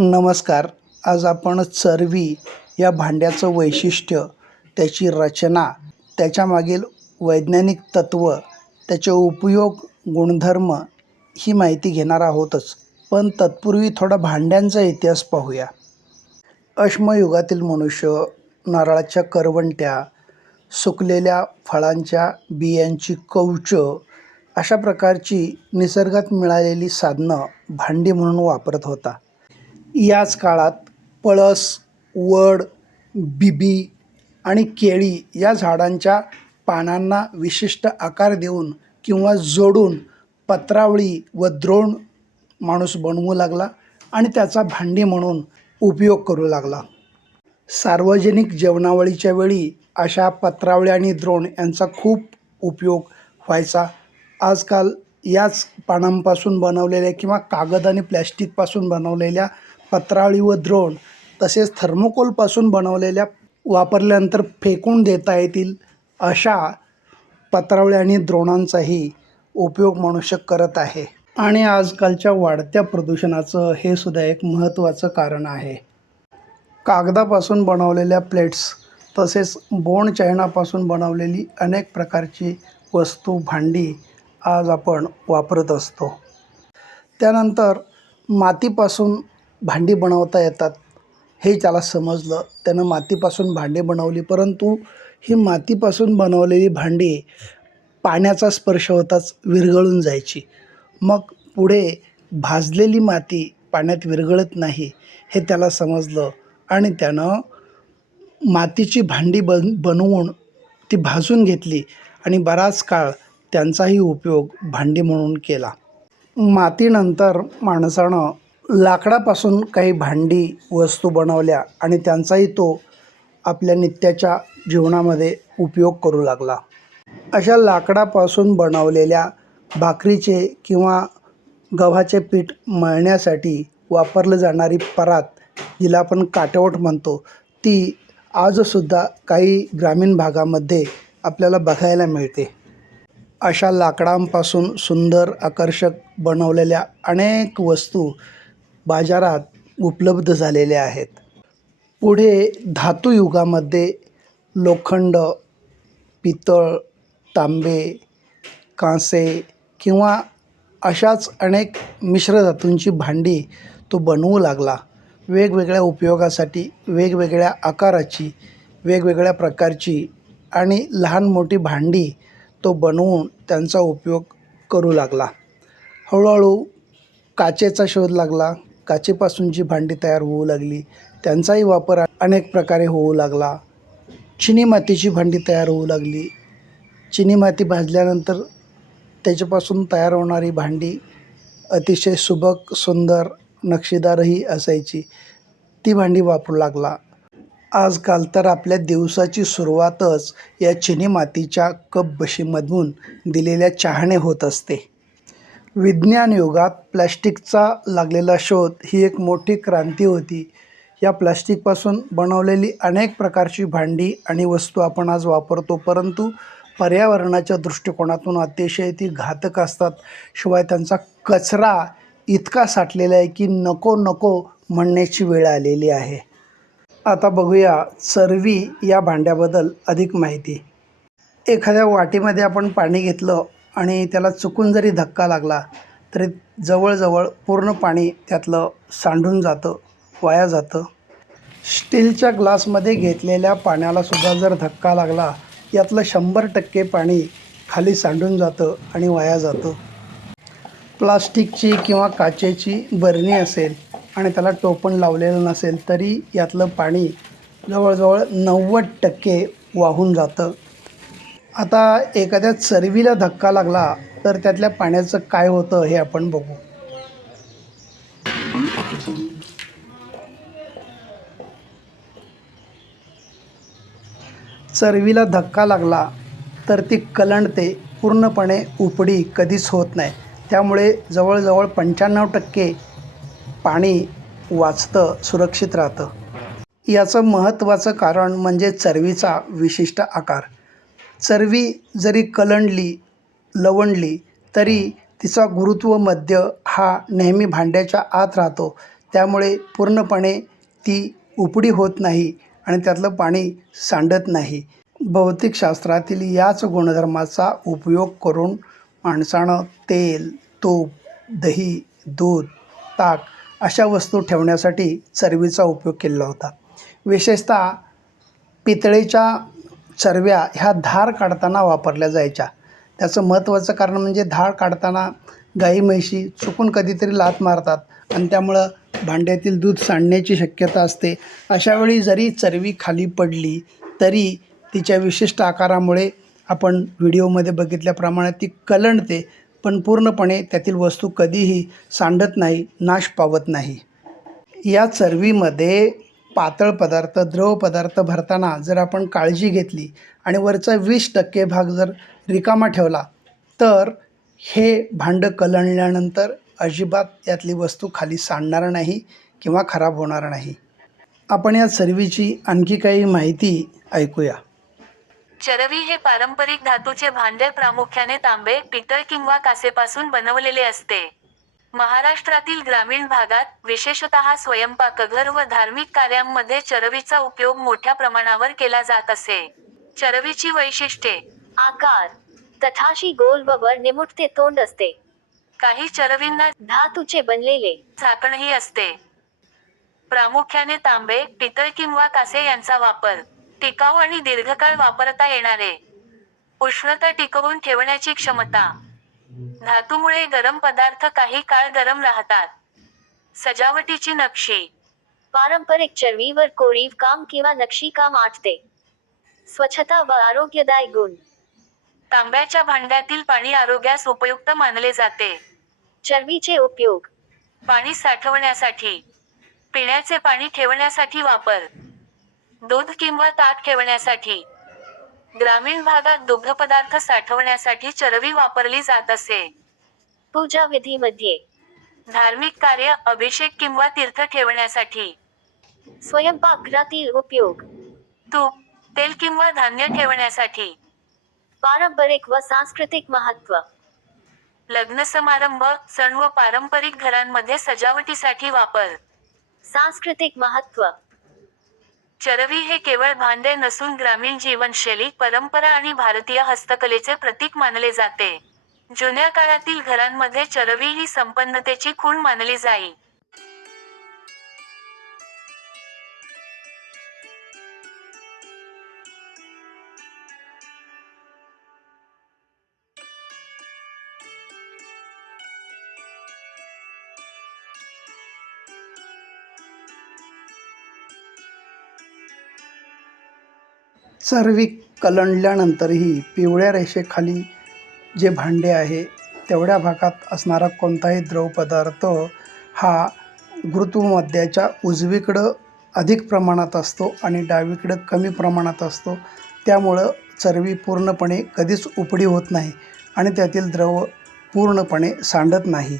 नमस्कार. आज आपण चरवी या भांड्याचं वैशिष्ट्य, त्याची रचना, त्याच्यामागील वैज्ञानिक तत्त्व, त्याचे उपयोग, गुणधर्म ही माहिती घेणार आहोतच. पण तत्पूर्वी थोडा भांड्यांचा इतिहास पाहूया. अश्मयुगातील मनुष्य नारळाच्या करवंट्या, सुकलेल्या फळांच्या बियांची कवचं अशा प्रकारची निसर्गात मिळालेली साधनं भांडी म्हणून वापरत होता. याच काळात पळस, वड, बिबी आणि केळी या झाडांच्या पानांना विशिष्ट आकार देऊन किंवा जोडून पत्रावळी व द्रोण माणूस बनवू लागला आणि त्याचा भांडी म्हणून उपयोग करू लागला. सार्वजनिक जेवणावळीच्या वेळी अशा पत्रावळी आणि द्रोण यांचा खूप उपयोग व्हायचा. आजकाल याच पानांपासून बनवलेल्या किंवा कागद आणि प्लॅस्टिकपासून बनवलेल्या पत्रावळी व द्रोण, तसेच थर्मोकोलपासून बनवलेल्या वापरल्यानंतर फेकून देता येतील अशा पत्रावळी आणि द्रोणांचाही उपयोग मनुष्य करत आहे. आणि आजकालच्या वाढत्या प्रदूषणाचं हे सुद्धा एक महत्त्वाचं कारण आहे. कागदापासून बनवलेल्या प्लेट्स तसेच बोन चैनापासून बनवलेली अनेक प्रकारची वस्तू, भांडी आज आपण वापरत असतो. त्यानंतर मातीपासून भांडी बनवता येतात हे त्याला समजलं. त्यानं मातीपासून भांडी बनवली, परंतु ही मातीपासून बनवलेली भांडी पाण्याचा स्पर्श होताच विरघळून जायची. मग पुढे भाजलेली माती पाण्यात विरघळत नाही हे त्याला समजलं आणि त्यानं मातीची भांडी बनवून ती भाजून घेतली आणि बराच काळ त्यांचाही उपयोग भांडी म्हणून केला. मातीनंतर माणसानं लाकडापासून काही भांडी वस्तू बनवल्या आणि त्यांचाही तो आपल्या नित्याच्या जीवनामध्ये उपयोग करू लागला. अशा लाकडापासून बनवलेल्या भाकरीचे किंवा गव्हाचे पीठ मळण्यासाठी वापरली जाणारी परात, जिला आपण काटवट म्हणतो, ती आजसुद्धा काही ग्रामीण भागामध्ये आपल्याला बघायला मिळते. अशा लाकडांपासून सुंदर आकर्षक बनवलेल्या अनेक वस्तू बाजारात उपलब्ध झालेल्या आहेत. पुढे धातुयुगामध्ये लोखंड, पितळ, तांबे, कांसे किंवा अशाच अनेक मिश्रधातूंची भांडी तो बनवू लागला. वेगवेगळ्या उपयोगासाठी, वेगवेगळ्या आकाराची, वेगवेगळ्या प्रकारची आणि लहान मोठी भांडी तो बनवून त्यांचा उपयोग करू लागला. हळूहळू काचेचा शोध लागला. काचेपासूनची भांडी तयार होऊ लागली. त्यांचाही वापर अनेक प्रकारे होऊ लागला. चिनी मातीची भांडी तयार होऊ लागली. चिनी माती भाजल्यानंतर त्याच्यापासून तयार होणारी भांडी अतिशय सुबक, सुंदर, नक्षीदारही असायची. ती भांडी वापरू लागला. आजकाल तर आपल्या दिवसाची सुरुवातच या चिनी मातीच्या कपबशीमधून दिलेल्या चहाने होत असते. विज्ञान युगात प्लॅस्टिकचा लागलेला शोध ही एक मोठी क्रांती होती. या प्लॅस्टिकपासून बनवलेली अनेक प्रकारची भांडी आणि वस्तू आपण आज वापरतो, परंतु पर्यावरणाच्या दृष्टिकोनातून अतिशय ती घातक असतात. शिवाय त्यांचा कचरा इतका साठलेला आहे की नको नको म्हणण्याची वेळ आलेली आहे. आता बघूया चरवी या भांड्याबद्दल अधिक माहिती. एखाद्या वाटीमध्ये आपण पाणी घेतलं आणि त्याला चुकून जरी धक्का लागला तरी जवळजवळ पूर्ण पाणी त्यातलं सांडून जातं, वाया जातं. स्टीलच्या ग्लासमध्ये घेतलेल्या पाण्यालासुद्धा जर धक्का लागला, यातलं 100% पाणी खाली सांडून जातं आणि वाया जातं. प्लास्टिकची किंवा काचेची बरणी असेल आणि त्याला टोपण लावलेलं नसेल तरी यातलं पाणी जवळजवळ 90% वाहून जातं. आता एखाद्या चरवीला धक्का लागला तर त्यातल्या पाण्याचं काय होतं हे आपण बघू. चरवीला धक्का लागला तर ती कलंडते, पूर्णपणे उपडी कधीच होत नाही. त्यामुळे जवळजवळ 95% पाणी वाचतं, सुरक्षित राहतं. याचं महत्त्वाचं कारण म्हणजे चरवीचा विशिष्ट आकार. चरवी जरी कलंडली, लवंडली तरी तिचा गुरुत्व मध्य हा नेहमी भांड्याच्या आत राहतो. त्यामुळे पूर्णपणे ती उपडी होत नाही आणि त्यातलं पाणी सांडत नाही. भौतिकशास्त्रातील याच गुणधर्माचा उपयोग करून माणसानं तेल, तूप, दही, दूध, ताक अशा वस्तू ठेवण्यासाठी चरबीचा उपयोग केलेला होता. विशेषतः पितळेच्या चरव्या ह्या धार काढताना वापरल्या जायच्या. त्याचं महत्त्वाचं कारण म्हणजे धार काढताना गाई म्हैशी चुकून कधीतरी लाथ मारतात आणि त्यामुळं भांड्यातील दूध सांडण्याची शक्यता असते. अशावेळी जरी चरबी खाली पडली तरी तिच्या विशिष्ट आकारामुळे आपण व्हिडिओमध्ये बघितल्याप्रमाणे ती कलंडते, पण पूर्णपणे त्यातील वस्तू कधीही सांडत नाही, नाश पावत नाही. या चरबीमध्ये पातळ पदार्थ, द्रव पदार्थ भरताना जर आपण काळजी घेतली आणि वरचा 20% भाग जर रिकामा ठेवला तर हे भांडं कलंडल्यानंतर अजिबात यातली वस्तू खाली सांडणार नाही किंवा खराब होणार नाही. आपण या चरबीची आणखी काही माहिती ऐकूया. चरबी हे पारंपरिक धातूचे भांडे प्रामुख्याने तांबे, पितळ किंवा काचेपासून बनवलेले असते. महाराष्ट्रातील ग्रामीण भागात, विशेषतः स्वयंपाकघर व धार्मिक कार्यांमध्ये चरबीचा उपयोग मोठ्या प्रमाणावर केला जात असे. चरबीची वैशिष्ट्ये: आकार: तथाशी गोल व वर निमुटते तोंड असते. काही चरबींना धातूचे बनलेले झाकणही असते. प्रामुख्याने तांबे, पितळ किंवा कासे यांचा वापर. टिकाऊ आणि दीर्घकाळ वापरता येणारे. उष्णता टिकवून ठेवण्याची क्षमता. धातूमुळे गरम पदार्थ काही काळ गरम राहतात. सजावटीची नक्षी. पारंपरिक चरबीवर कोरीव काम किंवा नक्षीकाम आटते. स्वच्छता व आरोग्यदायी गुण. तांब्याच्या भांड्यातील पाणी आरोग्यास उपयुक्त मानले जाते. चरबीचे उपयोग: पाणी साठवण्यासाठी. पिण्याचे पाणी ठेवण्यासाठी वापर. दूध किंवा ताक ठेवण्यासाठी. ग्रामीण भागात दुग्धपदार्थ साठवण्यासाठी चरबी वापरली जात असे. पूजा विधीमध्ये. धार्मिक कार्य, अभिषेक किंवा तीर्थ ठेवण्यासाठी. स्वयंपाकघरातील उपयोग: तूप, तेल किंवा धान्य ठेवण्यासाठी. पारंपरिक व सांस्कृतिक महत्त्व. लग्न समारंभ, सण व पारंपरिक घरांमध्ये सजावटीसाठी वापर. सांस्कृतिक महत्त्व. चरबी हे केवळ भांडे नसून ग्रामीण जीवनशैली, परंपरा आणि भारतीय हस्तकलेचे प्रतीक मानले जाते. जुन्या काळातील घरांमध्ये चरबी ही संपन्नतेची खूण मानली जाई. चरबी कलंडल्यानंतरही पिवळ्या रेषेखाली जे भांडे आहे तेवढ्या भागात असणारा कोणताही द्रवपदार्थ हा गुरुत्वमध्याच्या उजवीकडं अधिक प्रमाणात असतो आणि डावीकडं कमी प्रमाणात असतो. त्यामुळं चरबी पूर्णपणे कधीच उपडी होत नाही आणि त्यातील द्रव पूर्णपणे सांडत नाही.